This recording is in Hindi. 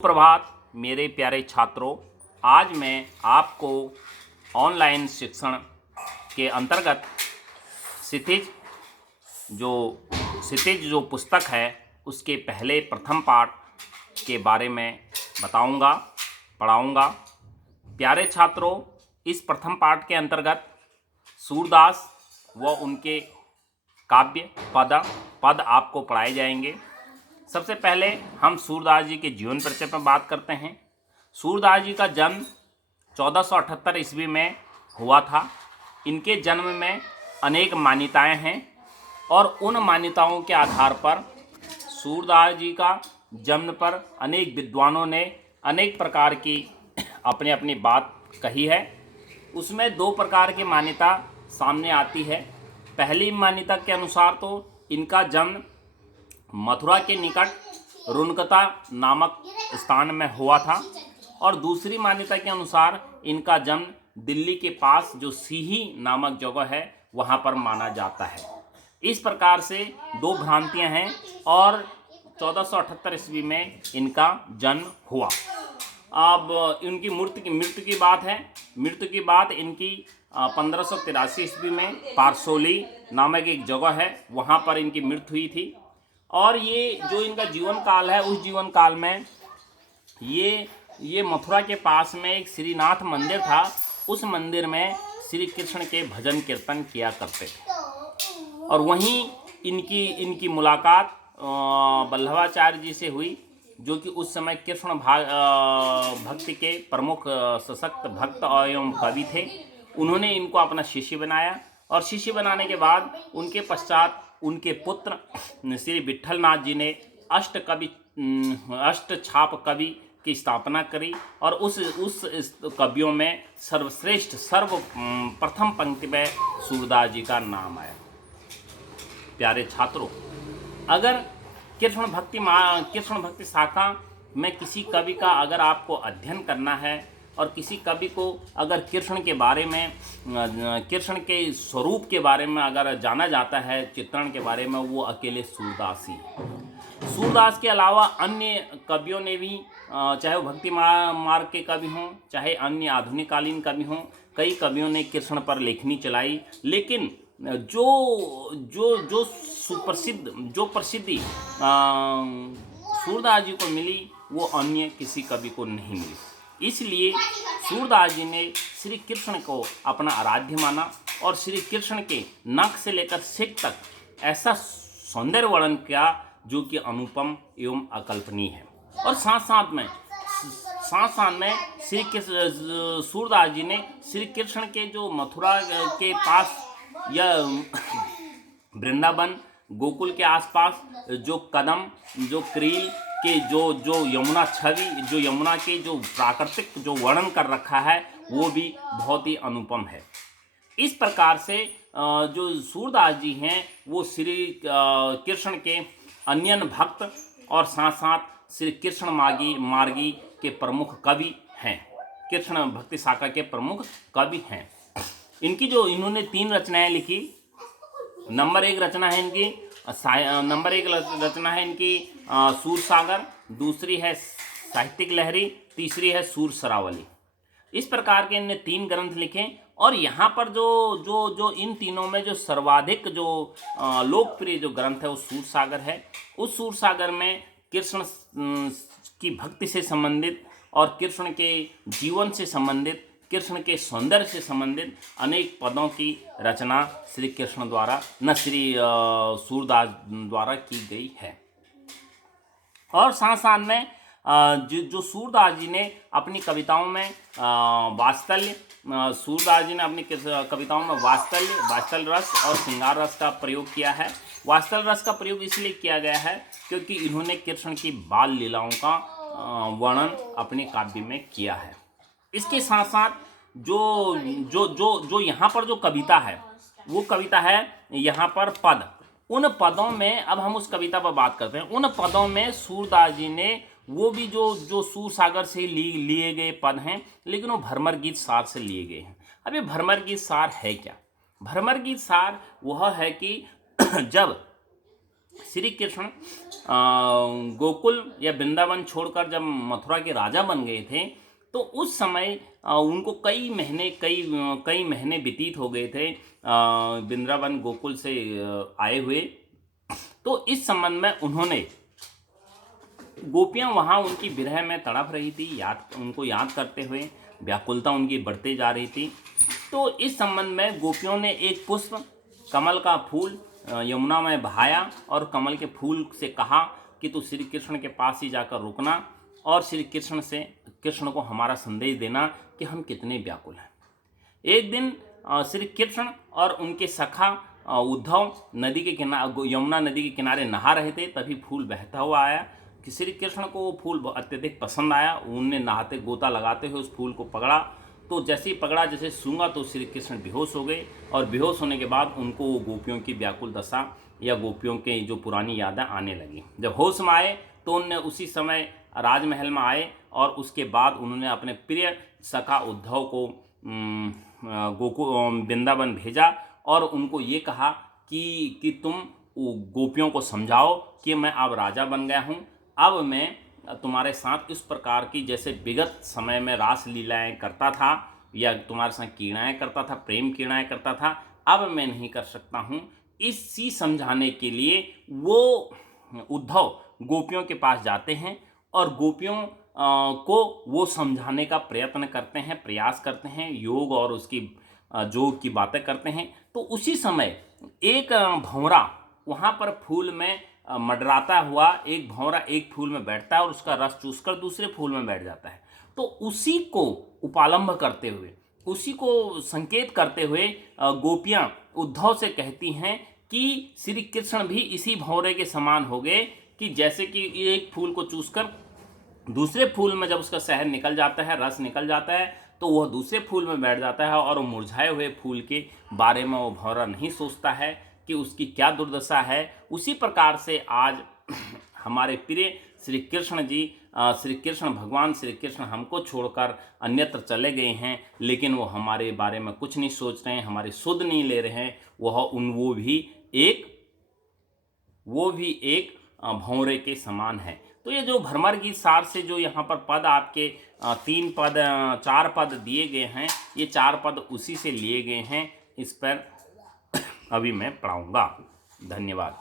प्रभात मेरे प्यारे छात्रों। आज मैं आपको ऑनलाइन शिक्षण के अंतर्गत क्षितिज जो पुस्तक है उसके पहले प्रथम पाठ के बारे में बताऊंगा, पढ़ाऊंगा। प्यारे छात्रों, इस प्रथम पाठ के अंतर्गत सूरदास व उनके काव्य पद आपको पढ़ाए जाएंगे। सबसे पहले हम सूरदास जी के जीवन परिचय पर बात करते हैं। सूरदास जी का जन्म 1478 ईस्वी में हुआ था। इनके जन्म में अनेक मान्यताएं हैं और उन मान्यताओं के आधार पर सूरदास जी का जन्म पर अनेक विद्वानों ने अनेक प्रकार की अपनी अपनी बात कही है। उसमें दो प्रकार की मान्यता सामने आती है। पहली मान्यता के अनुसार तो इनका जन्म मथुरा के निकट रुनकता नामक स्थान में हुआ था और दूसरी मान्यता के अनुसार इनका जन्म दिल्ली के पास जो सीही नामक जगह है वहाँ पर माना जाता है। इस प्रकार से दो भ्रांतियाँ हैं और 1478 ईस्वी में इनका जन्म हुआ। अब इनकी मृत्यु की बात है। मृत्यु की बात इनकी 1583 ईस्वी में पारसोली नामक एक जगह है, वहाँ पर इनकी मृत्यु हुई थी। और ये जो इनका जीवन काल है, उस जीवन काल में ये मथुरा के पास में एक श्रीनाथ मंदिर था। उस मंदिर में श्री कृष्ण के भजन कीर्तन किया करते थे और वहीं इनकी मुलाकात वल्लभाचार्य जी से हुई, जो कि उस समय कृष्ण भक्ति के प्रमुख सशक्त भक्त एवं कवि थे। उन्होंने इनको अपना शिष्य बनाया और शिष्य बनाने के बाद उनके पश्चात उनके पुत्र श्री विट्ठलनाथ जी ने अष्टछाप कवि की स्थापना करी और उस कवियों में प्रथम पंक्ति में सूरदास जी का नाम आया। प्यारे छात्रों, अगर कृष्ण भक्ति शाखा में किसी कवि का अगर आपको अध्ययन करना है और किसी कवि को अगर कृष्ण के बारे में, कृष्ण के स्वरूप के बारे में अगर जाना जाता है, चित्रण के बारे में, वो अकेले सूरदास ही। सूरदास के अलावा अन्य कवियों ने भी, चाहे वो भक्ति मार्ग के कवि हों, चाहे अन्य आधुनिक कालीन कवि हों, कई कवियों ने कृष्ण पर लेखनी चलाई, लेकिन जो प्रसिद्धि सूरदास जी को मिली वो अन्य किसी कवि को नहीं मिली। इसलिए सूरदास जी ने श्री कृष्ण को अपना आराध्य माना और श्री कृष्ण के नख से लेकर सिख तक ऐसा सौंदर्य वर्णन किया जो कि अनुपम एवं अकल्पनीय है। और साथ साथ में श्री कृष्ण, सूरदास जी ने श्री कृष्ण के जो मथुरा के पास या वृंदावन गोकुल के आसपास जो कदम, जो क्रील के जो यमुना छवि, जो यमुना के जो प्राकृतिक जो वर्णन कर रखा है वो भी बहुत ही अनुपम है। इस प्रकार से जो सूरदास जी हैं वो श्री कृष्ण के अन्यन भक्त और साथ साथ श्री कृष्ण मार्गी के प्रमुख कवि हैं, कृष्ण भक्ति शाखा के प्रमुख कवि हैं। इन्होंने 3 रचनाएं लिखी। नंबर एक रचना है इनकी सूरसागर, दूसरी है साहित्यिक लहरी, तीसरी है सूर सरावली। इस प्रकार के इनने 3 ग्रंथ लिखे और यहाँ पर जो इन तीनों में जो सर्वाधिक जो लोकप्रिय जो ग्रंथ है वो सूरसागर है। उस सूरसागर में कृष्ण की भक्ति से संबंधित और कृष्ण के जीवन से संबंधित, कृष्ण के सौंदर्य से संबंधित अनेक पदों की रचना श्री कृष्ण द्वारा श्री सूरदास द्वारा की गई है। और साथ साथ में जो सूरदास जी ने अपनी कविताओं में वात्सल्य रस और श्रृंगार रस का प्रयोग किया है। वात्सल्य रस का प्रयोग इसलिए किया गया है क्योंकि इन्होंने कृष्ण की बाल लीलाओं का वर्णन अपने काव्य में किया है। इसके साथ साथ जो यहाँ पर जो कविता है वो कविता है यहाँ पर पद। उन पदों में, अब हम उस कविता पर बात करते हैं, उन पदों में सूरदास जी ने वो भी जो सूरसागर से लिए गए पद हैं, लेकिन वो भ्रमर गीत सार से लिए गए हैं। अब ये भ्रमर गीत सार है क्या? भ्रमर गीत सार वह है कि जब श्री कृष्ण गोकुल या वृंदावन छोड़कर जब मथुरा के राजा बन गए थे, तो उस समय उनको कई महीने व्यतीत हो गए थे वृंदावन गोकुल से आए हुए। तो इस संबंध में उन्होंने, गोपियां वहाँ उनकी विरह में तड़प रही थी, उनको याद करते हुए व्याकुलता उनकी बढ़ते जा रही थी। तो इस संबंध में गोपियों ने एक पुष्प, कमल का फूल यमुना में बहाया और कमल के फूल से कहा कि तू श्री कृष्ण के पास ही जाकर रुकना और श्री कृष्ण को हमारा संदेश देना कि हम कितने व्याकुल हैं। एक दिन श्री कृष्ण और उनके सखा उद्धव यमुना नदी के किनारे नहा रहे थे, तभी फूल बहता हुआ आया कि श्री कृष्ण को वो फूल अत्यधिक पसंद आया। उन्होंने नहाते गोता लगाते हुए उस फूल को पकड़ा, तो जैसे ही पकड़ा, जैसे सूंघा, तो श्री कृष्ण बेहोश हो गए। और बेहोश होने के बाद उनको वो गोपियों की व्याकुल दशा या गोपियों के जो पुरानी यादें आने लगी। जब होश में आए तो उन्होंने उसी समय राजमहल में आए और उसके बाद उन्होंने अपने प्रिय सखा उद्धव को वृंदावन भेजा और उनको ये कहा कि तुम गोपियों को समझाओ कि मैं अब राजा बन गया हूँ, अब मैं तुम्हारे साथ इस प्रकार की, जैसे विगत समय में रास लीलाएँ करता था या तुम्हारे साथ क्रीड़ाएँ करता था, प्रेम क्रीड़ाएँ करता था, अब मैं नहीं कर सकता हूँ। इसी समझाने के लिए वो उद्धव गोपियों के पास जाते हैं और गोपियों को वो समझाने का प्रयत्न करते हैं, प्रयास करते हैं, योग और उसकी जोग की बातें करते हैं। तो उसी समय एक भंवरा वहाँ पर फूल में मंडराता हुआ, एक भंवरा एक फूल में बैठता है और उसका रस चूसकर दूसरे फूल में बैठ जाता है। तो उसी को उपालंब करते हुए, उसी को संकेत करते हुए गोपियाँ उद्धव से कहती हैं कि श्री कृष्ण भी इसी भंवरे के समान हो गए कि जैसे कि एक फूल को चूसकर दूसरे फूल में जब उसका शहद निकल जाता है, रस निकल जाता है, तो वह दूसरे फूल में बैठ जाता है और मुरझाए हुए फूल के बारे में वो भंवरा नहीं सोचता है कि उसकी क्या दुर्दशा है। उसी प्रकार से आज हमारे प्रिय श्री कृष्ण जी, श्री कृष्ण भगवान श्री कृष्ण हमको छोड़कर अन्यत्र चले गए हैं, लेकिन वो हमारे बारे में कुछ नहीं सोच रहे हैं, हमारी सुध नहीं ले रहे हैं। वो भी एक भंवरे के समान है। तो ये जो भ्रमर गीत सार से जो यहाँ पर पद आपके 4 पद दिए गए हैं, ये 4 पद उसी से लिए गए हैं। इस पर अभी मैं पढ़ाऊँगा। धन्यवाद।